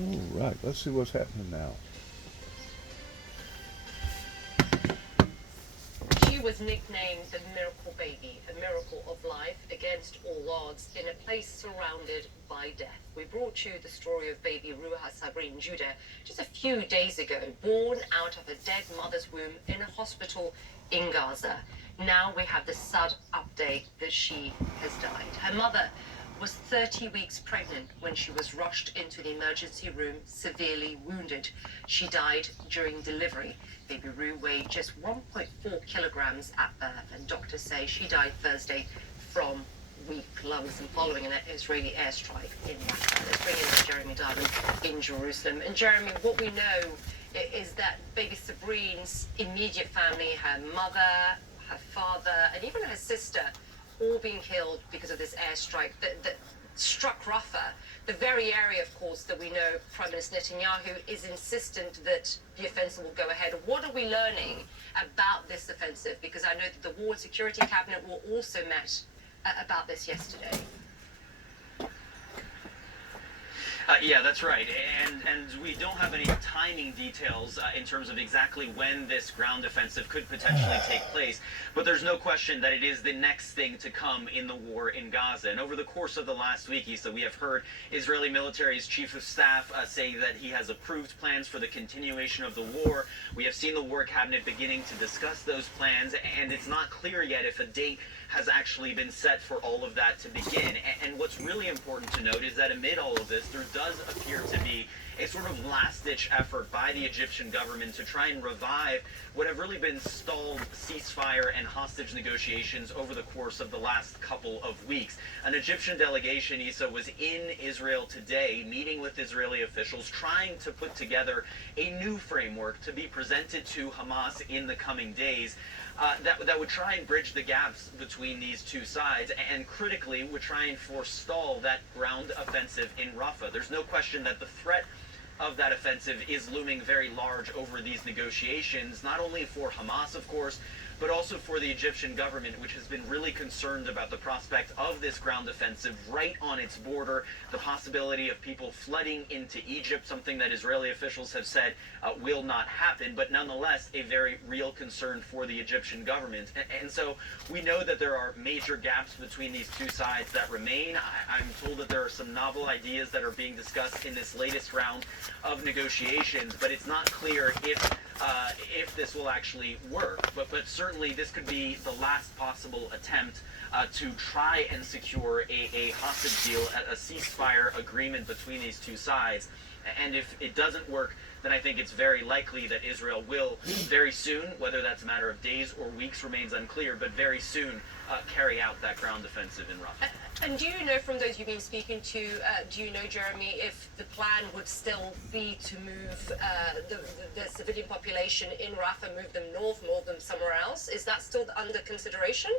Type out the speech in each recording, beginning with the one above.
All right, let's see what's happening now. She was nicknamed the Miracle Baby, a miracle of life against all odds in a place surrounded by death. We brought you the story of baby Ruha Sabrin Judah just a few days ago, born out of a dead mother's womb in a hospital in Gaza. Now we have the sad update that she has died. Her mother was 30 weeks pregnant when she was rushed into the emergency room, severely wounded. She died during delivery. Baby Rue weighed just 1.4 kilograms at birth, and doctors say she died Thursday from weak lungs and following an Israeli airstrike in Rafah. Let's bring in Jeremy Diamond in Jerusalem. And Jeremy, what we know is that baby Sabrine's immediate family, her mother, her father, and even her sister, all being killed because of this airstrike that struck Rafah, the very area, of course, that we know Prime Minister Netanyahu is insistent that the offensive will go ahead. What are we learning about this offensive? Because I know that the War and Security Cabinet were also met about this yesterday. Yeah, that's right. And we don't have any timing details in terms of exactly when this ground offensive could potentially take place. But there's no question that it is the next thing to come in the war in Gaza. And over the course of the last week, Issa, we have heard Israeli military's chief of staff say that he has approved plans for the continuation of the war. We have seen the war cabinet beginning to discuss those plans, and it's not clear yet if a date has actually been set for all of that to begin. And what's really important to note is that amid all of this, there does appear to be a sort of last-ditch effort by the Egyptian government to try and revive what have really been stalled ceasefire and hostage negotiations over the course of the last couple of weeks. An Egyptian delegation, Issa, was in Israel today, meeting with Israeli officials, trying to put together a new framework to be presented to Hamas in the coming days. That would try and bridge the gaps between these two sides, and critically would try and forestall that ground offensive in Rafah. There's no question that the threat of that offensive is looming very large over these negotiations, not only for Hamas, of course, but also for the Egyptian government, which has been really concerned about the prospect of this ground offensive right on its border, the possibility of people flooding into Egypt, something that Israeli officials have said will not happen, but nonetheless a very real concern for the Egyptian government. And so we know that there are major gaps between these two sides that remain. I'm told that there are some novel ideas that are being discussed in this latest round of negotiations, but it's not clear if this will actually work. But certainly this could be the last possible attempt to try and secure a hostage deal, a ceasefire agreement between these two sides. And if it doesn't work, then I think it's very likely that Israel will very soon, whether that's a matter of days or weeks remains unclear, but very soon carry out that ground offensive in Rafah. And do you know from those you've been speaking to, do you know, Jeremy, if the plan would still be to move the civilian population in Rafah, move them north, move them somewhere else? Is that still under consideration?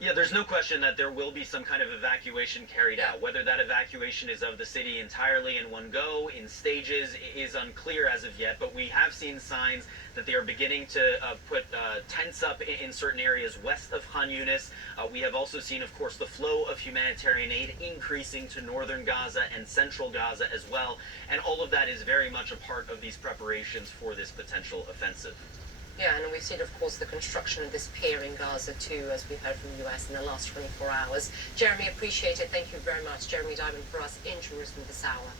Yeah, there's no question that there will be some kind of evacuation carried out. Whether that evacuation is of the city entirely in one go, in stages, is unclear as of yet, but we have seen signs that they are beginning to put tents up in certain areas west of Khan Yunis. We have also seen, of course, the flow of humanitarian aid increasing to northern Gaza and central Gaza as well, and all of that is very much a part of these preparations for this potential offensive. Yeah, and we've seen, of course, the construction of this pier in Gaza too, as we've heard from the US in the last 24 hours. Jeremy, appreciate it. Thank you very much. Jeremy Diamond for us in Jerusalem this hour.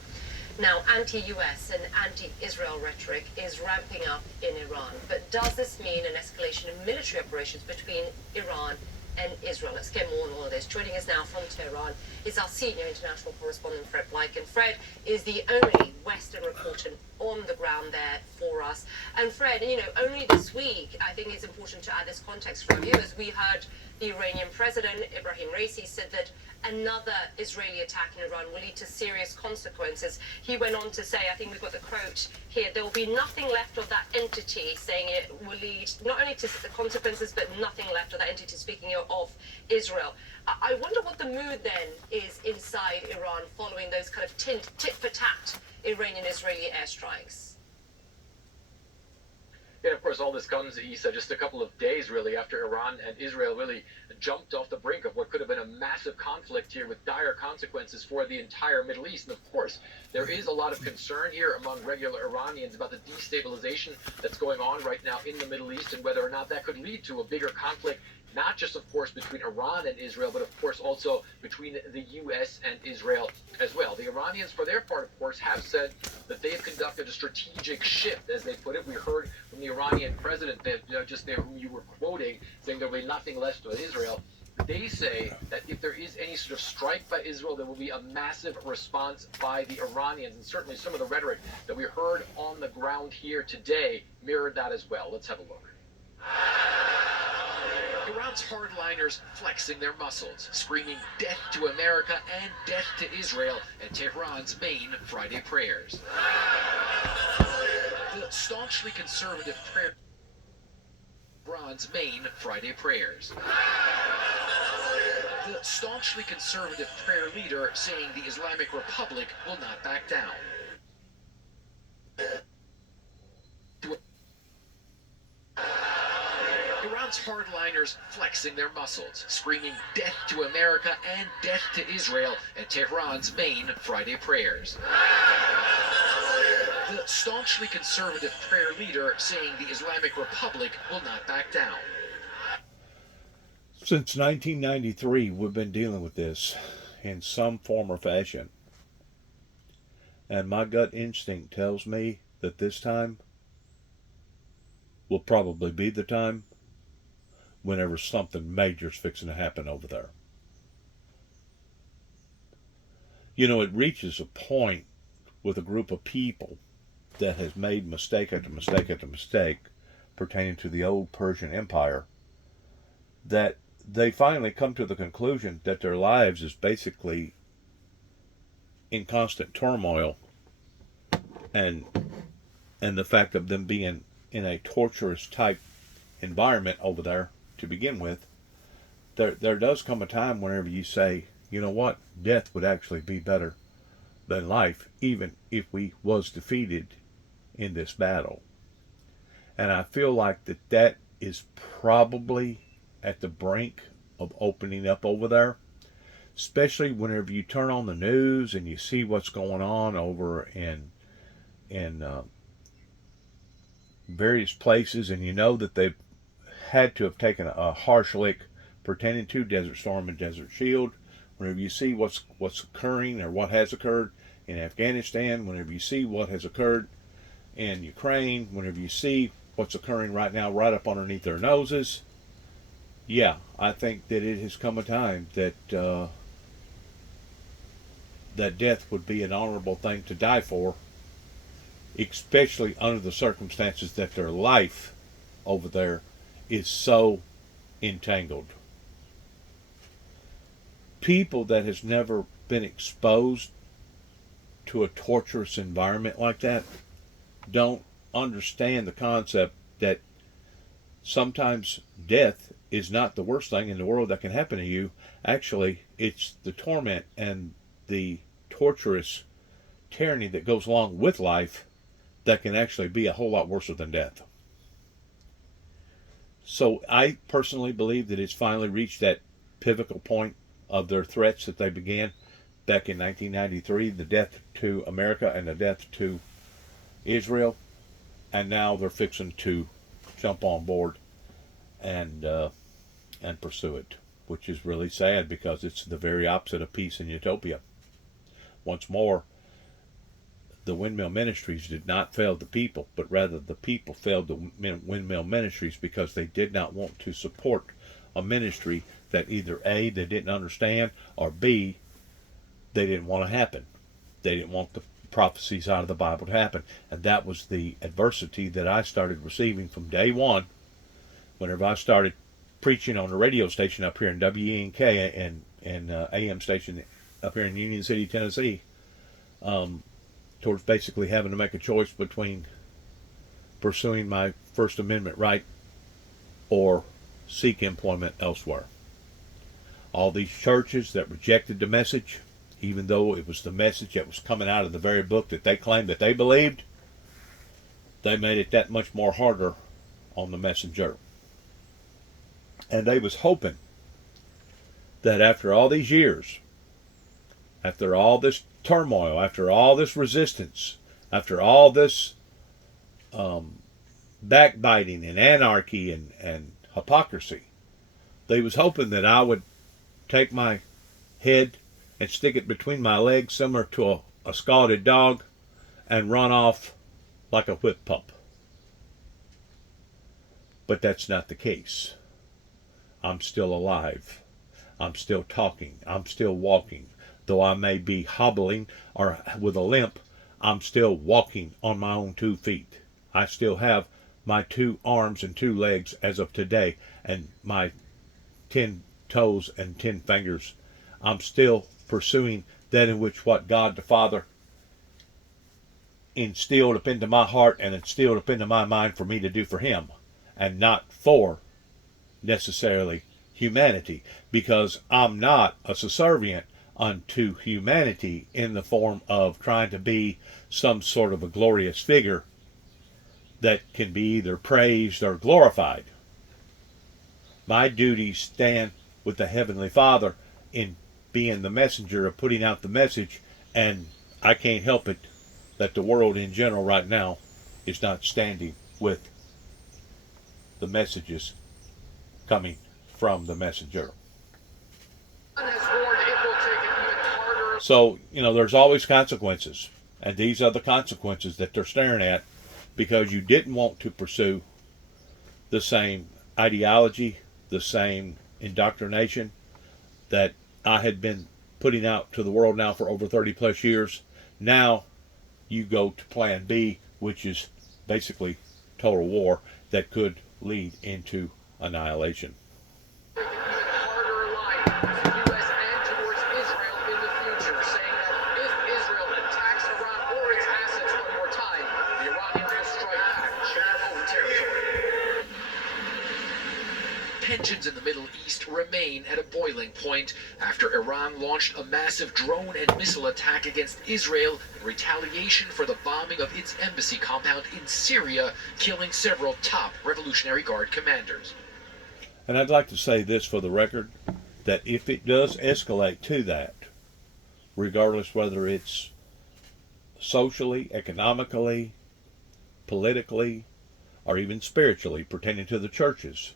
Now, anti-US and anti-Israel rhetoric is ramping up in Iran. But does this mean an escalation in military operations between Iran and Israel? Let's get more on all of this. Joining us now from Tehran is our senior international correspondent, Fred Bleich. And Fred is the only Western reporter on the ground there for us. And Fred, you know, only this week, I think it's important to add this context for our viewers, we heard the Iranian president, Ibrahim Raisi, said that another Israeli attack in Iran will lead to serious consequences. He went on to say, I think we've got the quote here, there will be nothing left of that entity, saying it will lead not only to the consequences, but nothing left of that entity, speaking of Israel. I wonder what the mood then is inside Iran following those kind of tit-for-tat Iranian-Israeli airstrikes. And of course, all this comes, Issa, just a couple of days really after Iran and Israel really jumped off the brink of what could have been a massive conflict here with dire consequences for the entire Middle East. And of course, there is a lot of concern here among regular Iranians about the destabilization that's going on right now in the Middle East and whether or not that could lead to a bigger conflict, not just, of course, between Iran and Israel, but of course also between the U.S. and Israel as well. The Iranians, for their part, of course, have said that they have conducted a strategic shift, as they put it. We heard from the Iranian president that just there, whom you were quoting, saying there will be nothing left with Israel. They say that if there is any sort of strike by Israel, there will be a massive response by the Iranians. And certainly some of the rhetoric that we heard on the ground here today mirrored that as well. Let's have a look. Iran's hardliners flexing their muscles, screaming death to America and death to Israel at Tehran's main Friday prayers. The staunchly conservative prayer. Iran's main Friday prayers. The staunchly conservative prayer leader saying the Islamic Republic will not back down. Iran's hardliners flexing their muscles, screaming death to America and death to Israel at Tehran's main Friday prayers. The staunchly conservative prayer leader saying the Islamic Republic will not back down. Since 1993, we've been dealing with this in some form or fashion. And my gut instinct tells me that this time will probably be the time whenever something major is fixing to happen over there. You know, it reaches a point with a group of people that has made mistake after mistake after mistake pertaining to the old Persian Empire, that they finally come to the conclusion that their lives is basically in constant turmoil, and the fact of them being in a torturous type environment over there to begin with, there does come a time whenever you say, you know what, death would actually be better than life, even if we was defeated in this battle. And I feel like that is probably at the brink of opening up over there, especially whenever you turn on the news and you see what's going on over in various places, and you know that they've had to have taken a harsh lick pertaining to Desert Storm and Desert Shield. Whenever you see what's occurring or what has occurred in Afghanistan, whenever you see what has occurred in Ukraine, whenever you see what's occurring right now right up underneath their noses, yeah, I think that it has come a time that that death would be an honorable thing to die for, especially under the circumstances that their life over there is so entangled. People that has never been exposed to a torturous environment like that don't understand the concept that sometimes death is not the worst thing in the world that can happen to you. Actually, it's the torment and the torturous tyranny that goes along with life that can actually be a whole lot worse than death. So I personally believe that it's finally reached that pivotal point of their threats that they began back in 1993, the death to America and the death to Israel, and now they're fixing to jump on board and pursue it, which is really sad because it's the very opposite of peace and utopia. Once more, the Windmill Ministries did not fail the people, but rather the people failed the Windmill Ministries because they did not want to support a ministry that either A, they didn't understand, or B, they didn't want to happen. They didn't want the prophecies out of the Bible to happen. And that was the adversity that I started receiving from day one whenever I started preaching on the radio station up here in WENK and AM station up here in Union City, Tennessee, towards basically having to make a choice between pursuing my First Amendment right or seek employment elsewhere. All these churches that rejected the message, even though it was the message that was coming out of the very book that they claimed that they believed, they made it that much more harder on the messenger. And they was hoping that after all these years, after all this turmoil, after all this resistance, after all this backbiting and anarchy and hypocrisy, they was hoping that I would take my head and stick it between my legs, similar to a scalded dog, and run off like a whip pup. But that's not the case. I'm still alive. I'm still talking. I'm still walking. Though I may be hobbling or with a limp, I'm still walking on my own 2 feet. I still have my 2 arms and 2 legs as of today, and my 10 toes and 10 fingers. I'm still pursuing that in which what God the Father instilled up into my heart and instilled up into my mind for me to do for Him, and not for necessarily humanity, because I'm not a subservient unto humanity in the form of trying to be some sort of a glorious figure that can be either praised or glorified. My duties stand with the Heavenly Father in being the messenger of putting out the message, and I can't help it that the world in general right now is not standing with the messages coming from the messenger. So, there's always consequences, and these are the consequences that they're staring at, because you didn't want to pursue the same ideology, the same indoctrination that I had been putting out to the world now for over 30 plus years. Now you go to plan B, which is basically total war that could lead into annihilation. Tensions in the Middle East remain at a boiling point after Iran launched a massive drone and missile attack against Israel in retaliation for the bombing of its embassy compound in Syria, killing several top Revolutionary Guard commanders. And I'd like to say this for the record, that if it does escalate to that, regardless whether it's socially, economically, politically, or even spiritually pertaining to the churches,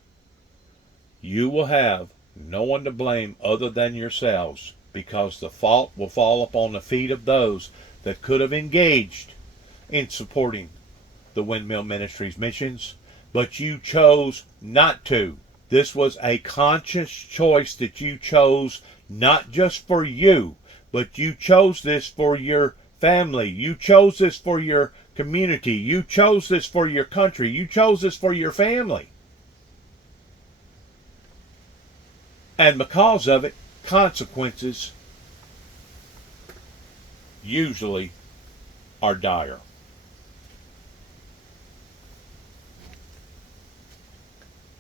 you will have no one to blame other than yourselves, because the fault will fall upon the feet of those that could have engaged in supporting the Windmill Ministries missions, but you chose not to. This was a conscious choice that you chose, not just for you, but you chose this for your family. You chose this for your community. You chose this for your country. You chose this for your family. And because of it, consequences usually are dire.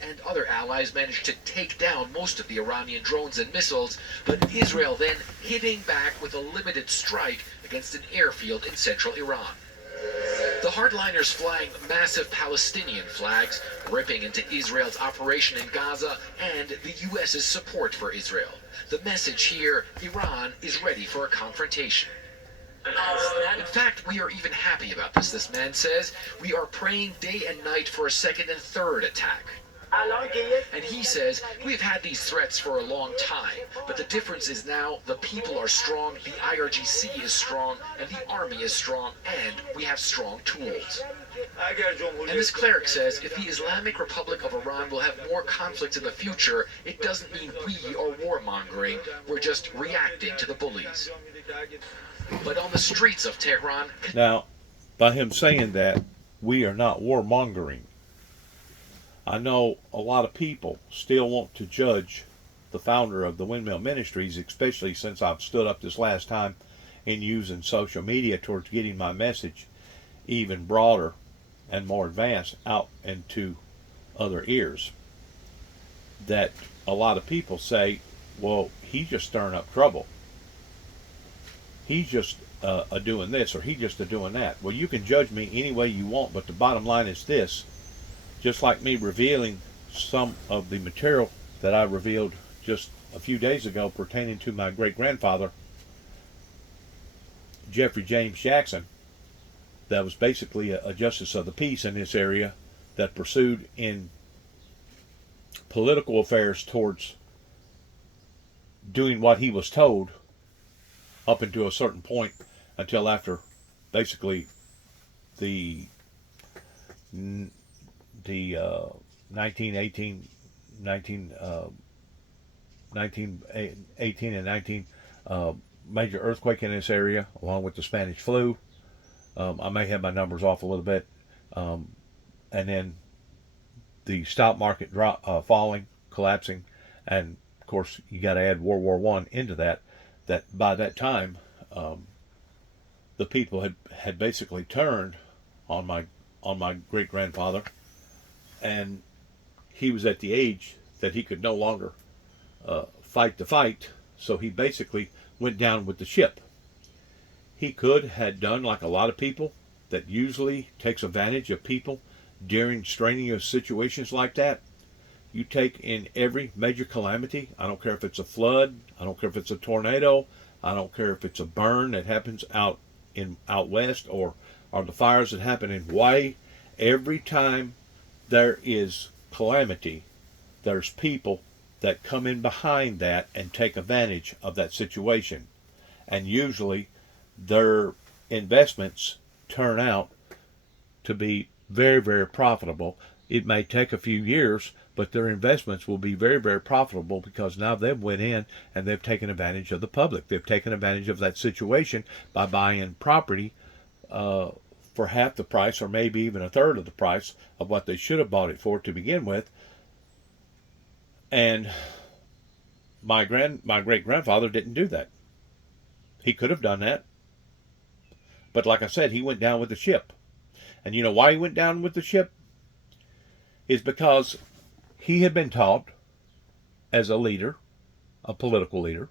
And other allies managed to take down most of the Iranian drones and missiles, but Israel then hitting back with a limited strike against an airfield in central Iran. The hardliners flying massive Palestinian flags, ripping into Israel's operation in Gaza and the U.S.'s support for Israel. The message here, Iran is ready for a confrontation. In fact, we are even happy about this man says. We are praying day and night for a second and third attack. And he says, we've had these threats for a long time, but the difference is now the people are strong, the IRGC is strong, and the army is strong, and we have strong tools. And this cleric says, if the Islamic Republic of Iran will have more conflicts in the future, it doesn't mean we are warmongering, we're just reacting to the bullies. But on the streets of Tehran... Now, by him saying that, we are not warmongering. I know a lot of people still want to judge the founder of the Windmill Ministries, especially since I've stood up this last time in using social media towards getting my message even broader and more advanced out into other ears. That a lot of people say, well, he's just stirring up trouble. He's just doing this, or he's just doing that. Well, you can judge me any way you want, but the bottom line is this. just like me revealing some of the material that I revealed just a few days ago pertaining to my great-grandfather, Jeffrey James Jackson, that was basically a justice of the peace in this area that pursued in political affairs towards doing what he was told up until a certain point, until after basically the 1918 and 19 major earthquake in this area, along with the Spanish flu. I may have my numbers off a little bit. And then the stock market falling, collapsing, and of course you got to add World War I into that. That by that time, the people had basically turned on my great grandfather, and he was at the age that he could no longer fight the fight, so he basically went down with the ship. He had done like a lot of people that usually takes advantage of people during strenuous situations like that. You take in every major calamity. I don't care if it's a flood, I don't care if it's a tornado, I don't care if it's a burn that happens out west, or the fires that happen in Hawaii. Every time there is calamity, there's people that come in behind that and take advantage of that situation. And usually their investments turn out to be very, very profitable. It may take a few years, but their investments will be very, very profitable, because now they've went in and they've taken advantage of the public. They've taken advantage of that situation by buying property for half the price, or maybe even a third of the price of what they should have bought it for to begin with. And my great-grandfather didn't do that. He could have done that. But like I said, he went down with the ship. And you know why he went down with the ship? Is because he had been taught as a leader, a political leader,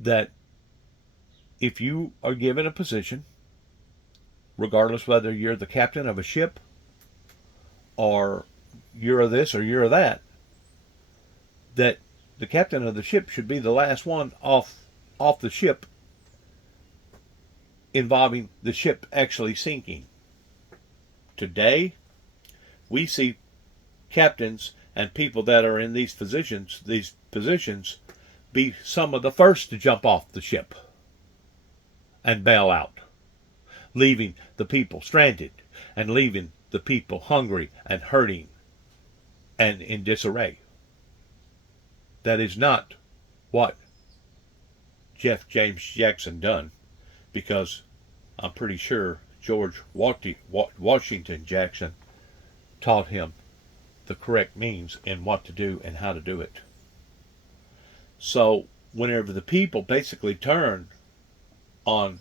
that if you are given a position, regardless whether you're the captain of a ship or you're this or you're that, that the captain of the ship should be the last one off the ship, involving the ship actually sinking. Today, we see captains and people that are in these positions be some of the first to jump off the ship and bail out, leaving the people stranded and leaving the people hungry and hurting and in disarray. That is not what Jeff James Jackson done, because I'm pretty sure George Washington Jackson taught him the correct means in what to do and how to do it. So whenever the people basically turned on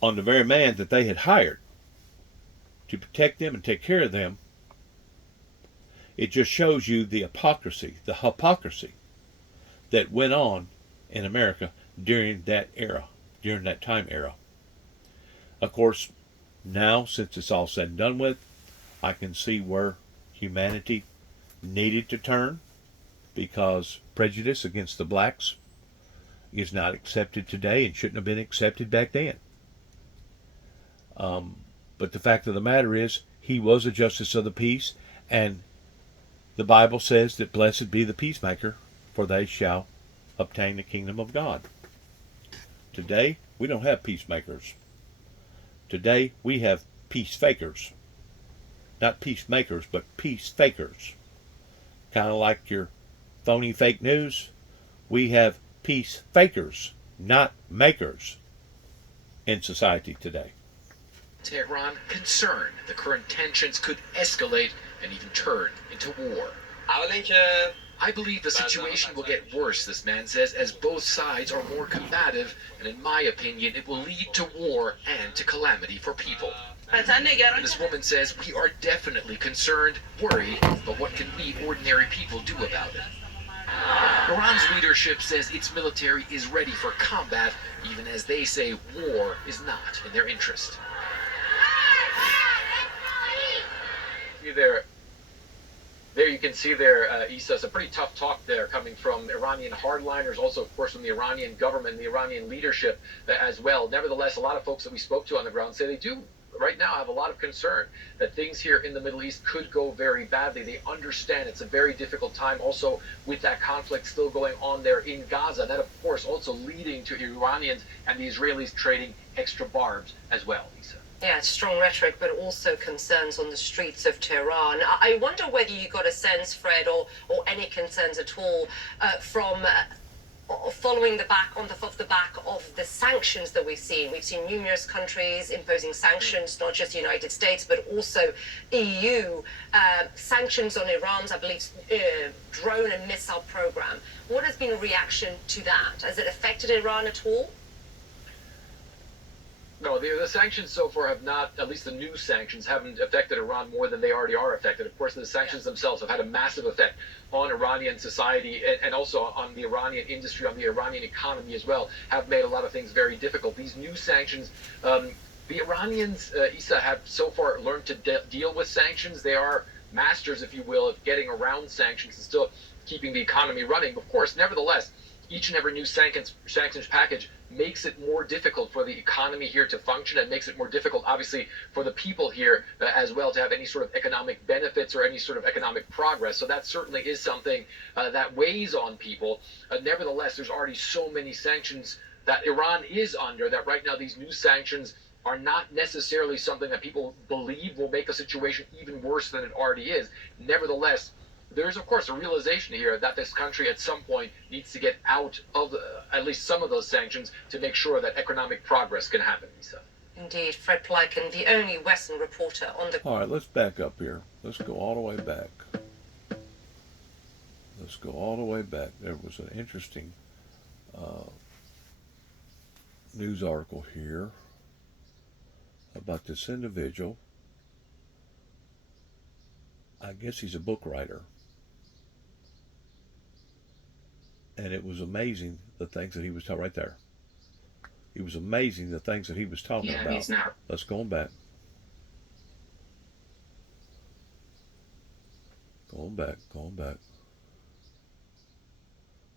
the very man that they had hired to protect them and take care of them, it just shows you the hypocrisy that went on in America during that time era. Of course, now, since it's all said and done with, I can see where humanity needed to turn, because prejudice against the blacks is not accepted today and shouldn't have been accepted back then. But the fact of the matter is, he was a justice of the peace, and the Bible says that blessed be the peacemaker, for they shall obtain the kingdom of God. Today, we don't have peacemakers. Today, we have peace fakers. Not peacemakers, but peace fakers. Kind of like your phony fake news. We have peace fakers, not makers, in society today. Tehran concerned the current tensions could escalate and even turn into war. I believe the situation will get worse, this man says, as both sides are more combative, and in my opinion, it will lead to war and to calamity for people. This woman says, we are definitely concerned, worried, but what can we ordinary people do about it? Iran's leadership says its military is ready for combat, even as they say war is not in their interest. There you can see there, Issa, some pretty tough talk there coming from Iranian hardliners, also, of course, from the Iranian government, the Iranian leadership as well. Nevertheless, a lot of folks that we spoke to on the ground say they do right now have a lot of concern that things here in the Middle East could go very badly. They understand it's a very difficult time also with that conflict still going on there in Gaza. That, of course, also leading to Iranians and the Israelis trading extra barbs as well, Issa. Yeah, strong rhetoric, but also concerns on the streets of Tehran. I wonder whether you got a sense, Fred, or any concerns at all from following off the back of the sanctions that we've seen. We've seen numerous countries imposing sanctions, not just the United States, but also EU sanctions on Iran's, I believe, drone and missile program. What has been a reaction to that? Has it affected Iran at all? No, the sanctions so far have not, at least the new sanctions, haven't affected Iran more than they already are affected. Of course, the sanctions themselves have had a massive effect on Iranian society and also on the Iranian industry, on the Iranian economy as well, have made a lot of things very difficult. These new sanctions, the Iranians, Issa, have so far learned to deal with sanctions. They are masters, if you will, of getting around sanctions and still keeping the economy running. Of course, nevertheless, each and every new sanctions package makes it more difficult for the economy here to function and makes it more difficult, obviously, for the people here as well to have any sort of economic benefits or any sort of economic progress. So that certainly is something that weighs on people. Nevertheless, there's already so many sanctions that Iran is under that right now these new sanctions are not necessarily something that people believe will make the situation even worse than it already is. Nevertheless, there's, of course, a realization here that this country at some point needs to get out of at least some of those sanctions to make sure that economic progress can happen, Lisa. Indeed, Fred Plykin, the only Western reporter on the... All right, let's back up here. Let's go all the way back. Let's go all the way back. There was an interesting news article here about this individual. I guess he's a book writer. And it was amazing the things that he was talking right there. It was amazing the things that he was talking about. He's not. Let's go back. Going back.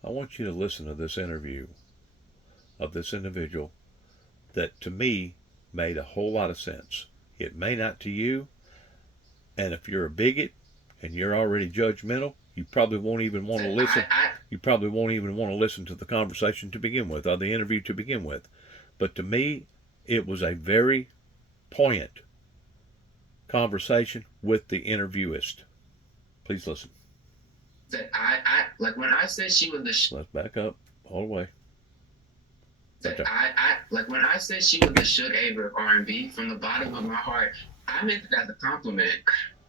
I want you to listen to this interview of this individual that to me made a whole lot of sense. It may not to you, and if you're a bigot and you're already judgmental, you probably won't even want to listen. You probably won't even want to listen to the conversation to begin with, or the interview to begin with. But to me, it was a very poignant conversation with the interviewist. Please listen. That I like when I said she was the. Let's back up all the way. That I like when I said she was the Suge Avery of R&B. From the bottom of my heart, I meant that as a compliment.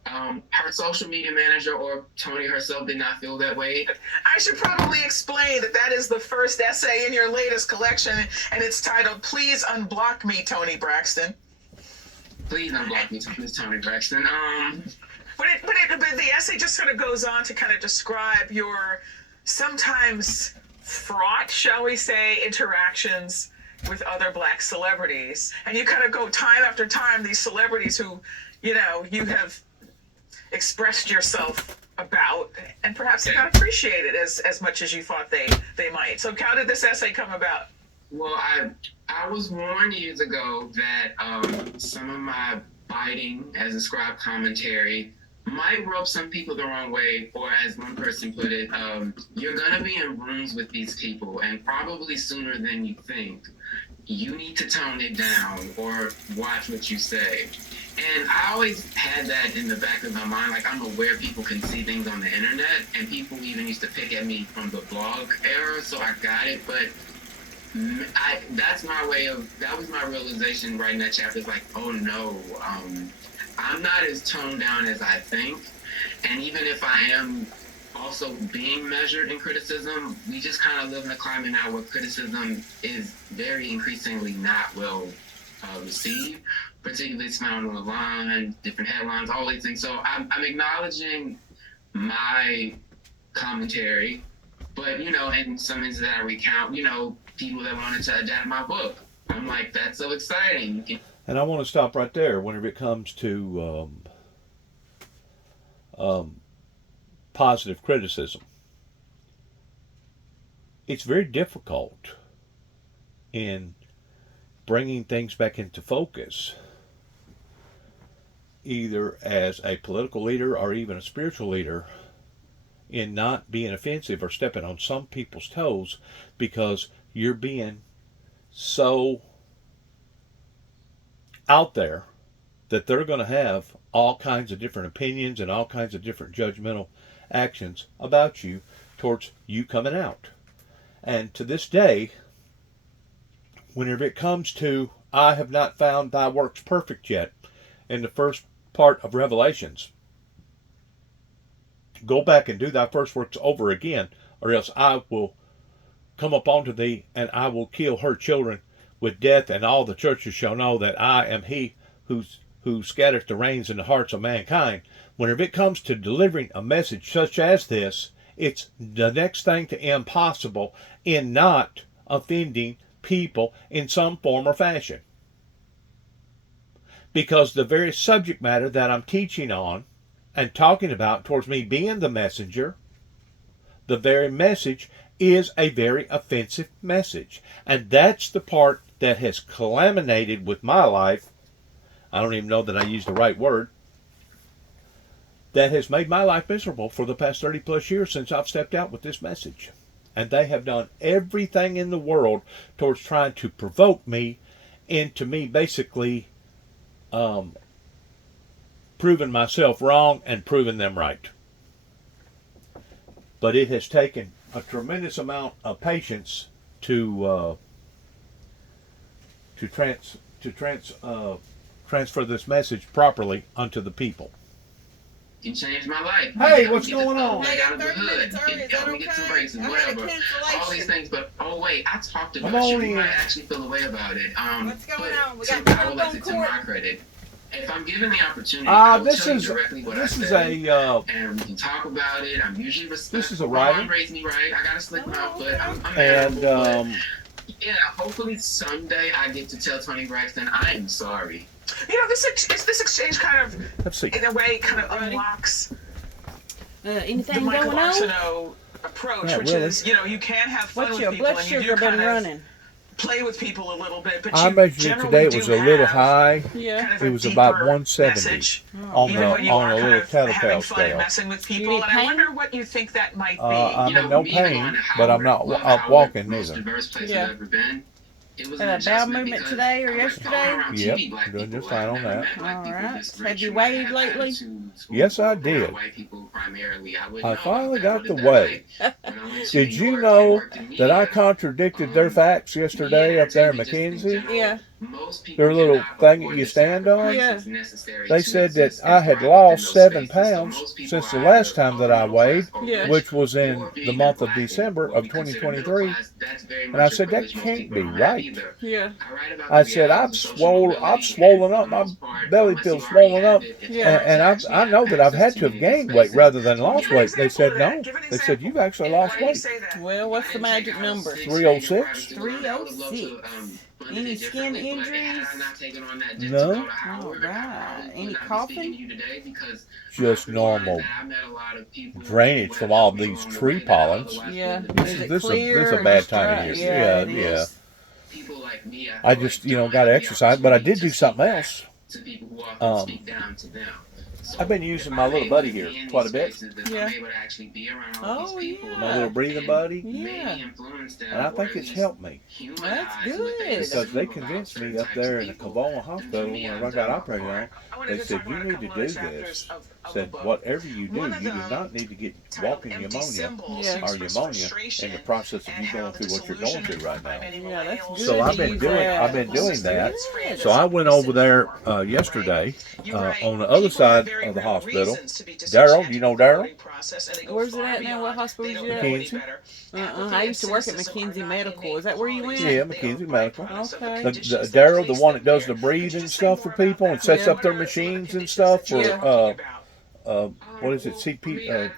Her social media manager or Toni herself did not feel that way. I should probably explain that is the first essay in your latest collection, and it's titled "Please Unblock Me, Toni Braxton." Please unblock me, Miss Toni Braxton. But the essay just sort of goes on to kind of describe your sometimes fraught, shall we say, interactions with other Black celebrities, and you kind of go time after time these celebrities who, you have expressed yourself about, and perhaps you not appreciate it as much as you thought they might. So how did this essay come about? Well, I was warned years ago that some of my biting, as described commentary, might rub some people the wrong way, or as one person put it, you're gonna be in rooms with these people, and probably sooner than you think. You need to tone it down or watch what you say. And I always had that in the back of my mind. Like, I'm aware people can see things on the internet, and people even used to pick at me from the blog era, so I got it. But that was my realization writing that chapter. It's like, oh no, I'm not as toned down as I think. And even if I am also being measured in criticism, we just kind of live in a climate now where criticism is very increasingly not well received, particularly smiling on the line, different headlines, all these things. So I'm acknowledging my commentary, but, in some instances that I recount, people that wanted to adapt my book. I'm like, that's so exciting. And I want to stop right there whenever it comes to positive criticism. It's very difficult in bringing things back into focus, either as a political leader or even a spiritual leader, in not being offensive or stepping on some people's toes, because you're being so out there that they're going to have all kinds of different opinions and all kinds of different judgmental actions about you towards you coming out. And to this day, whenever it comes to, I have not found thy works perfect yet, in the first part of Revelations, go back and do thy first works over again, or else I will come up unto thee, and I will kill her children with death, and all the churches shall know that I am he who scattereth the reins in the hearts of mankind. Whenever it comes to delivering a message such as this, it's the next thing to impossible in not offending people in some form or fashion. Because the very subject matter that I'm teaching on and talking about towards me being the messenger, the very message is a very offensive message. And that's the part that has culminated with my life. I don't even know that I used the right word. That has made my life miserable for the past 30 plus years since I've stepped out with this message. And they have done everything in the world towards trying to provoke me into me basically proving myself wrong and proving them right. But it has taken a tremendous amount of patience to transfer this message properly unto the people. You changed my life. Hey, what's going on? I got the hood. It helped me get some breaks and whatever. All these things, but oh wait, I talked about you. You might actually feel a way about it. What's going on? We got to to my credit. If I'm given the opportunity, I will tell you directly what I say, and we can talk about it. I'm usually respectful. This is a writer. Mom raised me right. I got a slick mouth, but I'm and yeah, hopefully someday I get to tell Tony Braxton I am sorry. You know, this exchange kind of, let's see, in a way, kind of unlocks anything the Michael going on? Arsenault approach, which really. is, you know, you can have fun What's with your people blood and you sugar do been kind of running? play with people a little bit, but I you measured it generally today. It do was a little have high. Yeah. kind of It a was about deeper 170 message, on even the when you on are a kind little of having telltale fun and scale. messing with You people, need and I pain? wonder what you think that might be. I'm in no me pain, going to but I'm not Howard, up walking most neither. diverse place Yeah. I've ever been. It was Had an a bowel adjustment movement because today or I like yesterday? going around Yep, TV black doing people. just fine I've on never that. met black people Alright. this Have rich you who weighed have lately? attitudes, who Yes, I are did. White people primarily. I, I finally got the way. weight. Did you know that I contradicted their facts yesterday up there in McKenzie? Yeah. Their little thing that you stand on? Yeah. They said that I had lost 7 pounds since the last time that I weighed, Yeah. which was in the month of December of 2023. And I said, that can't be right. Yeah. I said, I've swollen up, my belly feels swollen up, Yeah. and I know that I've had to have gained weight rather than lost weight. They said, no. They said, you've actually lost weight. Well, what's the magic number? 306. 306. Any skin injuries? No. All right. Any coughing? Just normal drainage from all these tree pollens. Yeah. This Is it is clear a or bad just time dry? of year. Yeah, it Yeah. is. I just, got to exercise, but I did do something else. I've been using my little buddy here quite a bit. Yeah. Oh, yeah. My little breathing buddy. Yeah. And I think it's helped me. That's good. Because they convinced me up there in the Cavona Hospital when I got operated on, they said, you need to do this. Said, whatever you do not need to get walking pneumonia or pneumonia in the process of you going through what you're going through right now. Yeah, that's good. So I've been doing that. So I went over there yesterday on the other side of the hospital. Daryl, you know Daryl? Where's it at now? What hospital is it at? McKenzie. I used to work at McKenzie Medical. Is that where you went? Yeah, McKenzie Medical. Okay. Daryl, the one that does the breathing stuff for people and sets up their machines and stuff for what is it? COPD.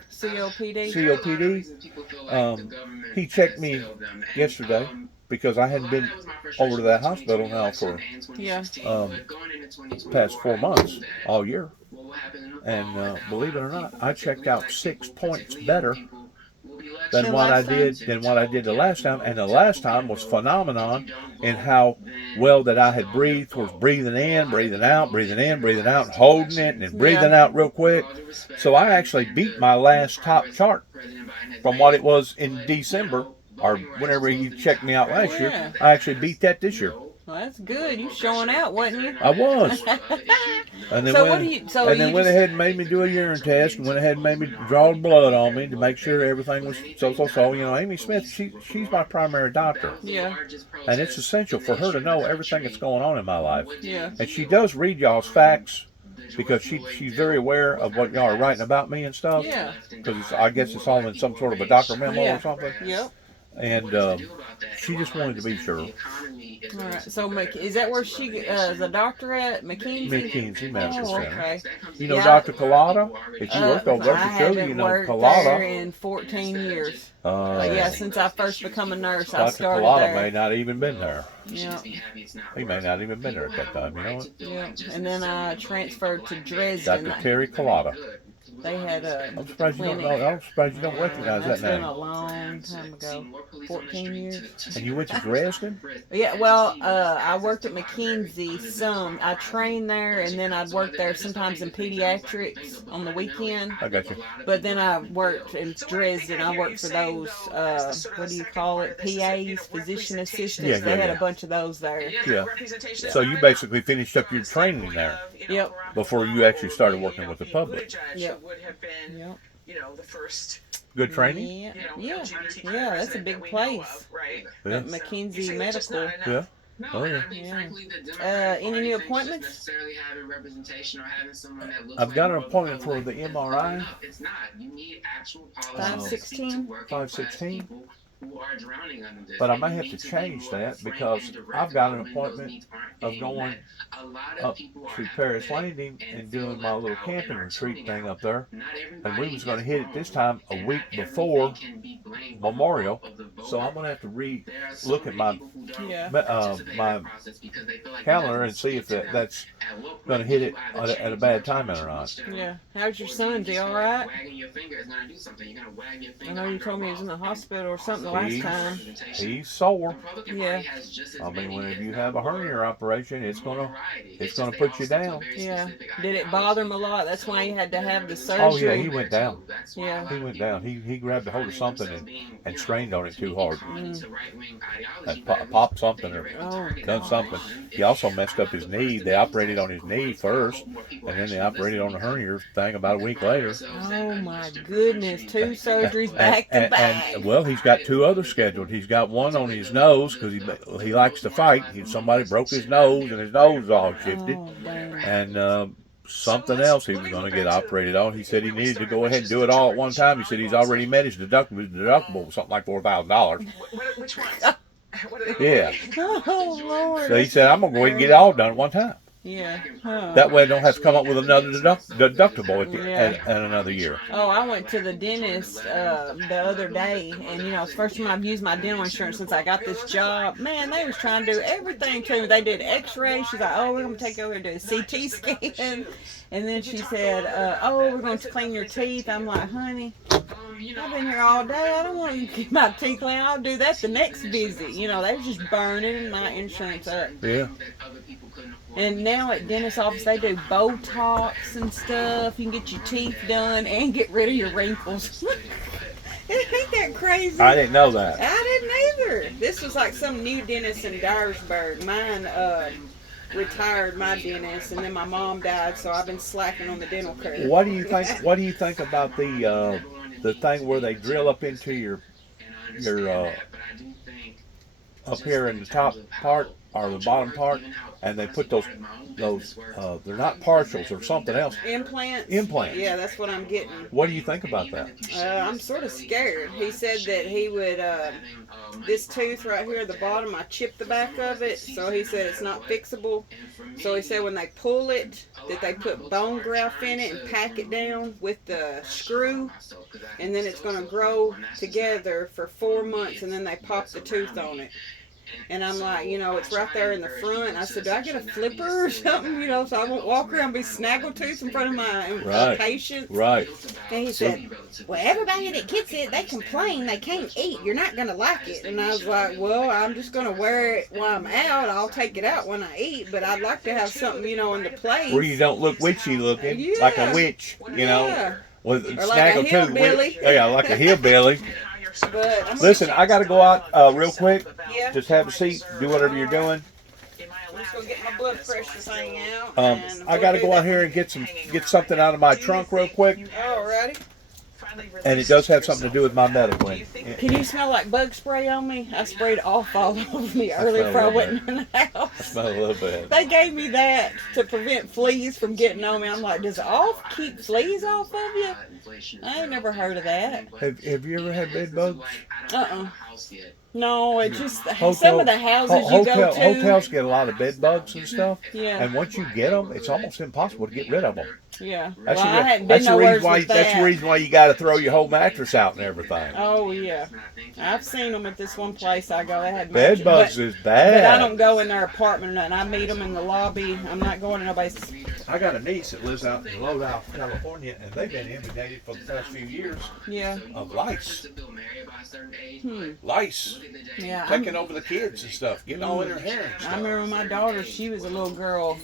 He checked me yesterday because I hadn't been over to that hospital now for past 4 months, all year. and believe it or not, I checked out 6 points better than The what I last time? did the last time. And the last time was phenomenon in how well that I had breathed, was breathing in, breathing out, breathing in, breathing out, holding it, and then breathing out real quick. So I actually beat my last top chart from what it was in December, or whenever you checked me out last year. Yeah. I actually beat that this year. Well, that's good. You showing out, wasn't you? I was. And then So went, what do you? So and you then went just, ahead and made me do a urine test, and went ahead and made me draw blood on me to make sure everything was so. You know, Amy Smith, she's my primary doctor, Yeah. and it's essential for her to know everything that's going on in my life. Yeah. And she does read y'all's facts because she's very aware of what y'all are writing about me and stuff. Yeah. Because I guess it's all in some sort of a doctor memo Yeah. or something. Yep. And she just wanted to be sure. All right. So is that where she is a doctor at McKinsey? McKinsey Medical Oh, Center. okay. You know Yeah. Dr. Collada? If you work over there I for Shirley, you haven't know worked there Collada. in 14 years. Yeah, since I first become a nurse, I Dr. started Collada there. may not even been there. Yeah. He may not even been there at that time, you know what? Yeah. And then I transferred to Dresden. Dr. Terry Collada. They had a I'm surprised you don't clinic. know. I'm surprised you don't recognize that That's been name. a long time ago. 14 years. And you went to Dresden? Yeah, well, I worked at McKinsey some. I trained there, and then I'd work there sometimes in pediatrics on the weekend. I got you. But then I worked in Dresden. I worked for those, what do you call it, PAs, physician assistants. Yeah, They yeah, had yeah. a bunch of those there. Yeah. So you basically finished up your training there Yep. before you actually started working with the public. Yep. Would have been, Yep. you know, the first, Good training? Yeah, you know, yeah, LGBT yeah. That's a president big that we know place. of, right? Yeah. At McKinsey You see, it's just not Medical. enough. Yeah. No, Oh, and yeah. I mean, Yeah. frankly, the Democratic any Party new thinks appointments? just necessarily having representation or having someone that looks I've like got an more of a appointment for public the is MRI. enough. It's not. You need actual policies 516? that speak to working class 516? people who are drowning under this. But I And may you have need to to be change more that frank because and direct I've got an about when those appointment needs aren't of being going met. A lot of up people are to Paris apathetic Landing and and feel doing my left little out camping and are retreat tuning thing out. up there. Not And we everybody was going to is hit it wrong, this time a and week not before everything can be blamed on the Memorial. fault of the voter. So I'm going to have to There are so look at many my people who don't Yeah. participate in my that process because they feel like it calendar doesn't and see if speak to them. that's At what point going to do hit you it either at a change bad your time or charge not. reach down, Yeah. How's your or do son? you Is he just all feel like right? wagging your finger is going to do something? You're going to wag your I finger know you under told me he a was in the boss. hospital or something the Also, last He's- time. representation. He's sore. The Republican Yeah. Party has just as I mean, many, whenever if you not have a more, hernia operation, it's more going to variety. it's just gonna they put all you stick to a down. very Yeah. specific Did it bother him a ideology. lot? That's why he had to have the Oh yeah, surgery. he went down. That's why a Yeah. lot He of went people down. He grabbed a hold of finding something themselves and, being, and you know, strained on it too ultimately hard. caught into right-wing ideology And by the popped ones something they or directly Oh, target. done something. He also messed up his knee. They operated on his knee first, and then they operated on the hernia thing about a week later. Oh my goodness, 2 surgeries back to And back. well, he's got 2 others scheduled. He's got one on his nose because he likes to fight. Somebody broke his nose and his nose is all shifted. Oh, dang. And something else he was going to get operated on. He said he needed to go ahead and do it all at one time. He said he's already met his deductible. His deductible was something like $4,000. Which ones? What are they? Yeah. Oh Lord. So he said, I'm going to go ahead and get it all done at one time. Yeah. Huh. That way I don't have to come up with another deductible Yeah. at another year. Oh, I went to the dentist the other day, and you know, it's the first time I've used my dental insurance since I got this job. Man, they was trying to do everything to me. They did X-rays. She's like, "Oh, we're gonna take you over and do a CT scan," and then she said, "Oh, we're going to clean your teeth." I'm like, "Honey, I've been here all day. I don't want to get my teeth cleaned. I'll do that the next visit." You know, they was just burning my insurance up. Yeah. And now at dentist office they do Botox and stuff. You can get your teeth done and get rid of your wrinkles. Ain't that crazy? I didn't know that. I didn't either. This was like some new dentist in Dyersburg. Mine retired my dentist, and then my mom died, so I've been slacking on the dental care. What do you think? What do you think about the thing where they drill up into your up here in the top part or the bottom part, and they put those they're not partials or something else. Implants? Implants. Yeah, that's what I'm getting. What do you think about that? I'm sort of scared. He said that he would, this tooth right here at the bottom, I chipped the back of it, so he said it's not fixable. So he said when they pull it, that they put bone graft in it and pack it down with the screw, and then it's going to grow together for 4 months, and then they pop the tooth on it. And I'm like, you know, it's right there in the front. I said, do I get a flipper or something, you know, so I won't walk around and be snaggletooth in front of my Right. patients? Right. And he said, well, everybody that gets it, they complain they can't eat. You're not going to like it. And I was like, well, I'm just going to wear it while I'm out. I'll take it out when I eat, but I'd like to have something, you know, in the place. Where you don't look witchy looking, Yeah. like a witch, you know, Yeah. with Or like a snaggletooth. hillbilly. Yeah, like a hillbilly. But I'm Listen, I got to go out real quick. Yeah. Just have a seat, do whatever you're doing. I'm just going to get my blood pressure thing out. I got to go out here and get something out of my trunk real quick. Alrighty. And it does have something to do with my medical. Can you smell like bug spray on me? I sprayed off all over me earlier before I went in the house. Smell a little bit. They gave me that to prevent fleas from getting on me. I'm like, does off keep fleas off of you? I ain't never heard of that. Have you ever had bed bugs? No, it's just some of the houses you go to. Hotels get a lot of bed bugs and stuff. Yeah. And once you get them, it's almost impossible to get rid of them. Yeah. That's, Well, I hadn't that's been the nowhere reason why. with That's the that. reason why you got to throw your whole mattress out and everything. Oh yeah, I've seen them at this one place I go. They had Bed bugs is But I bad. don't go in their apartment or nothing. I meet them in the lobby. I'm not going to nobody's. I got a niece that lives out in Lodi, California, and they've been inundated for the past few years Yeah. of lice. Hmm. Lice Yeah. taking over the kids and stuff, getting all in her hair and I stuff. remember my daughter, she was a little girl.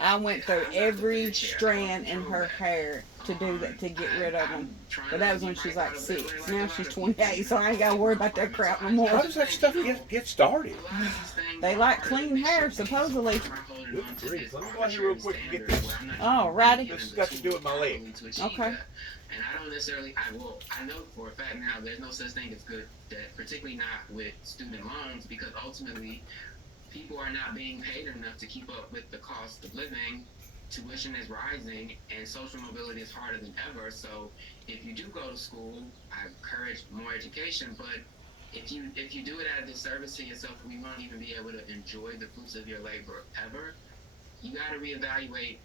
I went through every strand in her hair to do that, to get rid of them. But that was when she was like 6. Now she's 28, so I ain't got to worry about that crap no How more. does that stuff get started? They like clean hair, supposedly. Good grief. Let me go out here real quick and get this. Oh, righty. This has got to do with my leg. Okay. And I don't necessarily, I know for a fact now there's no such thing as good debt, particularly not with student loans, because ultimately people are not being paid enough to keep up with the cost of living. Tuition is rising and social mobility is harder than ever. So if you do go to school, I encourage more education, but if you do it at a disservice to yourself, we won't even be able to enjoy the fruits of your labor ever. You got to reevaluate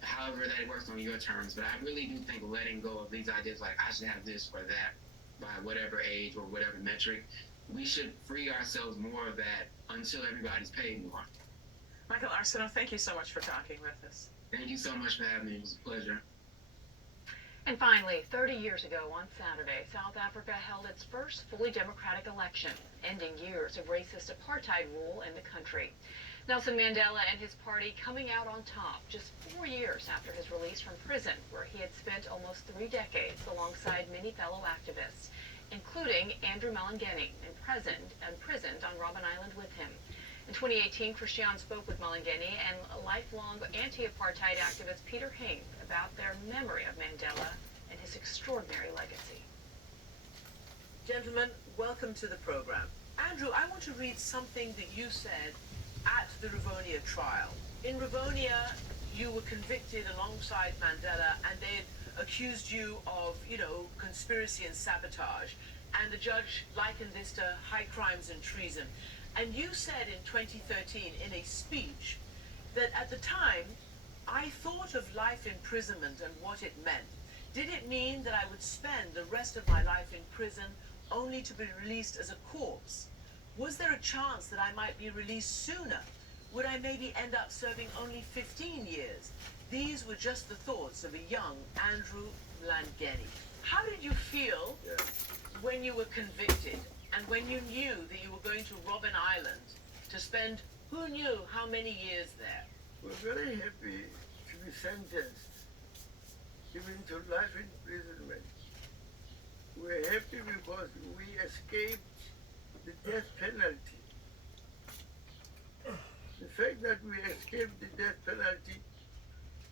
however that works on your terms. But I really do think letting go of these ideas like I should have this or that by whatever age or whatever metric, we should free ourselves more of that until everybody's paid more. Michael Arsenault, thank you so much for talking with us. Thank you so much for having me. It was a pleasure. And finally, 30 years ago on Saturday, South Africa held its first fully democratic election, ending years of racist apartheid rule in the country. Nelson Mandela and his party coming out on top just 4 years after his release from prison, where he had spent almost 3 decades alongside many fellow activists, including Andrew Malengeni, imprisoned on Robben Island with him. In 2018, Christian spoke with Malengeni and lifelong anti-apartheid activist Peter Hain about their memory of Mandela and his extraordinary legacy. Gentlemen, welcome to the program. Andrew, I want to read something that you said at the Rivonia trial. In Rivonia, you were convicted alongside Mandela, and they had accused you of, conspiracy and sabotage. And the judge likened this to high crimes and treason. And you said in 2013 in a speech that at the time, I thought of life imprisonment and what it meant. Did it mean that I would spend the rest of my life in prison only to be released as a corpse? Was there a chance that I might be released sooner? Would I maybe end up serving only 15 years? These were just the thoughts of a young Andrew Malengeni. How did you feel when you were convicted and when you knew that you were going to Robben Island to spend who knew how many years there? We're very happy to be sentenced, given to life imprisonment. We're happy because we escaped the death penalty. The fact that we escaped the death penalty,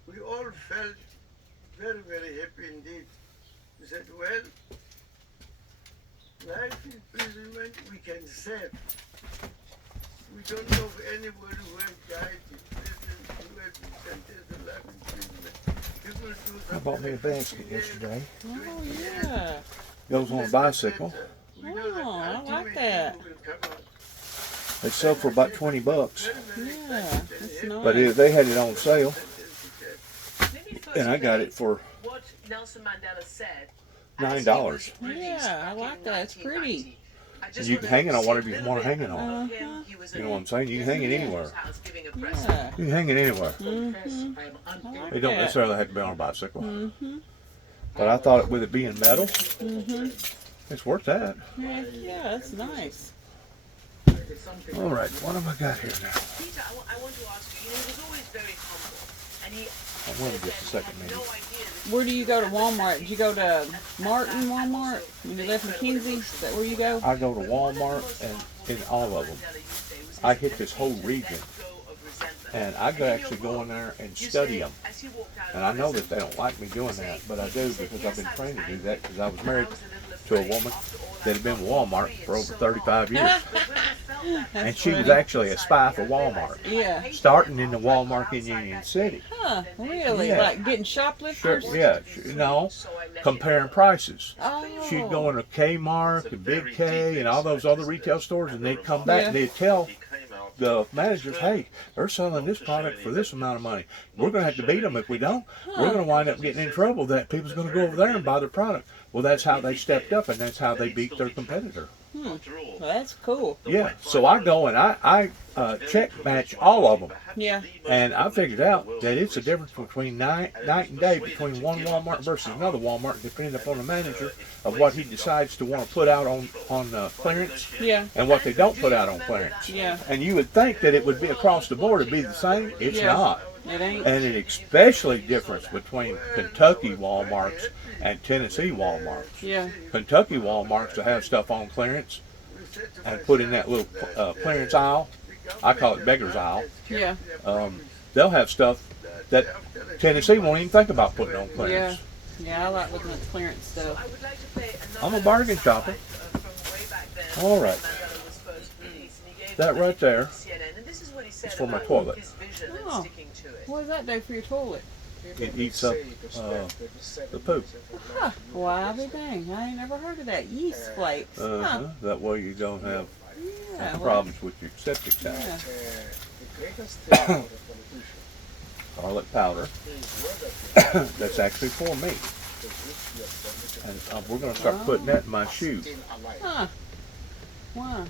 we all felt very, very happy indeed. We said, well, life imprisonment we can save. We don't know of anybody who has died in prison, who has been sentenced to life imprisonment. People do I bought me a basket yesterday. Oh yeah. Goes on a bicycle. Oh, I like that. They sell for about $20, Yeah, that's nice. but they had it on sale, Maybe first and I got it for what Nelson Mandela said. $9. Yeah, I like that. It's pretty. And you can hang it on whatever you want to hang it on. Uh-huh. You know what I'm saying? You can hang it anywhere. Yeah. You can hang it anywhere. Mm-hmm. I like It don't that. necessarily have to be on a bicycle. Mm-hmm. But I thought with it being metal, Mm-hmm. it's worth that. Heck yeah, that's nice. All right, what have I got here now? Peter, I want to ask you, he was always very humble. And he I want to get the second had meeting. no idea that Where do you go to Walmart? Did you go to Martin Walmart when you left McKinsey? Is that where you go? I go to Walmart and in all of them. I hit this whole region, and I could actually go in there and study them. And I know that they don't like me doing that, but I do because I've been trained to do that because I was married to a woman that had been with Walmart for over 35 years. And she was actually a spy for Walmart, Yeah. starting in the Walmart in Union City. Huh, really? Yeah. Like getting Sure, shoplifters? yeah, no, comparing prices. Oh. She'd go into Kmart and Big K and all those other retail stores, and they'd come back and they'd tell the managers, hey, they're selling this product for this amount of money. We're going to have to beat them if we don't. We're going to wind up getting in trouble that people's going to go over there and buy their product. Well, that's how they stepped up, and that's how they beat their competitor. Well, that's cool. Yeah, so I go and I check match all of them. Yeah. And I figured out that it's a difference between night and day between one Walmart versus another Walmart, depending upon the manager of what he decides to want to put out on clearance Yeah. and what they don't put out on clearance. Yeah. And you would think that it would be across the board, it'd be the same. It's Yeah. not. It ain't. And an especially difference between Kentucky Walmarts and Tennessee Walmarts. Yeah. Kentucky Walmarts will have stuff on clearance and put in that little clearance aisle. I call it beggar's aisle. Yeah. They'll have stuff that Tennessee won't even think about putting on clearance. Yeah, I like looking at the clearance stuff. I would like to play another I'm a bargain shopper. from way back then. All right. Mandela was first released, and he gave That the right there CNN, and this is what he said is for my about toilet. his vision and Oh. sticking to it. What does that do for your toilet? It eats up the poop. Huh. Well, I'll be dang. I ain't never heard of that. Yeast flakes. Huh. That way you don't have Yeah. well, problems with your septic tank. Yeah. Garlic powder. That's actually for me. And we're going to start putting that in my shoes. Huh. Why?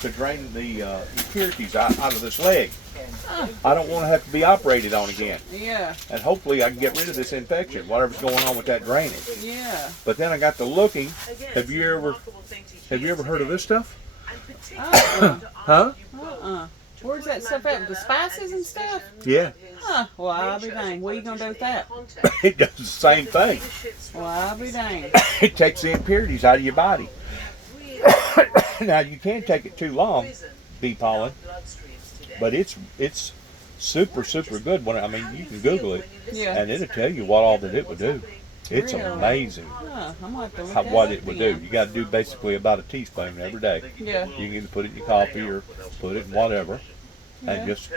to drain the impurities out of this leg. Huh. I don't want to have to be operated on again. Yeah. And hopefully I can get rid of this infection, whatever's going on with that drainage. Yeah. But then I got to looking. Again, Have it's you a ever remarkable thing to hear heard of today, this stuff? and particularly Uh-uh. to ask Huh? you both Uh-uh. to Where's put that stuff at? The Mandela spices and his stuff? vision Yeah. and his Huh. Well, I'll be nature as a dang. What are you going to do with politician in that? context. It does the same The thing. leadership Well, I'll be dang. It takes the impurities out of your body. really Now you can't take it too long, prison bee pollen, bloodstreams today. but it's super good. When you can Google it, Yeah. and it'll tell you what all that it would do. It's Really? amazing Huh. I'm going to have to look how, that what up it would then. do. You got to do basically about a teaspoon every day. Yeah. You can either put it in your coffee or put it in whatever, Yeah. and just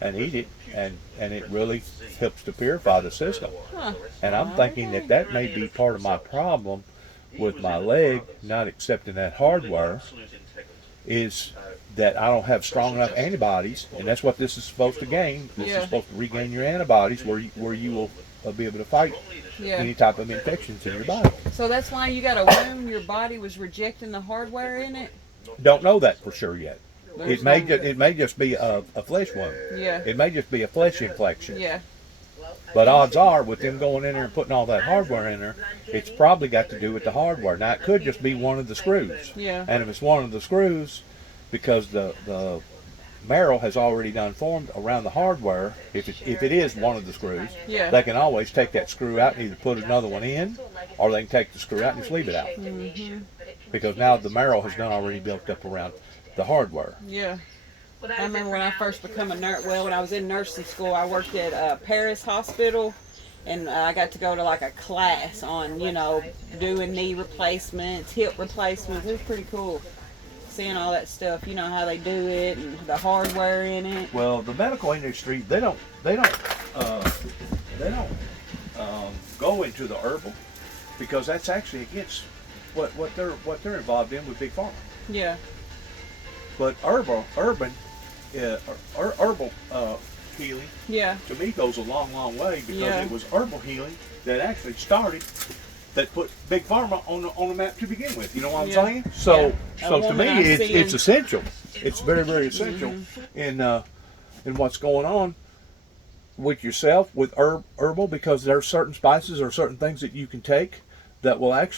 and eat it, and it really helps to purify the system. Huh. And I'm thinking that may be part of my problem with my leg not accepting that hardware, is that I don't have strong enough antibodies, and that's what this is supposed to gain. This Yeah. is supposed to regain your antibodies where you will be able to fight Yeah. any type of infections in your body. So that's why you got a wound. Your body was rejecting the hardware in it. Don't know that for sure yet. There's It may just be a flesh wound. Yeah. It may just be a flesh infection. Yeah. But odds are, with them going in there and putting all that hardware in there, it's probably got to do with the hardware. Now, it could just be one of the screws. Yeah. And if it's one of the screws, because the marrow has already done formed around the hardware, if it is one of the screws, Yeah. they can always take that screw out and either put another one in, or they can take the screw out and just leave it out. Mm-hmm. Because now the marrow has done already built up around the hardware. Yeah. I remember when I first became a nurse. Well, when I was in nursing school, I worked at Paris Hospital, and I got to go to like a class on, doing knee replacements, hip replacements. It was pretty cool, seeing all that stuff. You know how they do it and the hardware in it. Well, the medical industry, they don't go into the herbal, because that's actually against what they're involved in with big pharma. Yeah. But herbal healing Yeah. to me goes a long way, because Yeah. it was herbal healing that actually started that put Big Pharma on the map to begin with. You know what I'm Yeah. saying? So, Yeah. so A to woman me, I it's see in- essential. It's very, very essential in what's going on with yourself with herbal, because there are certain spices or certain things that you can take that will actually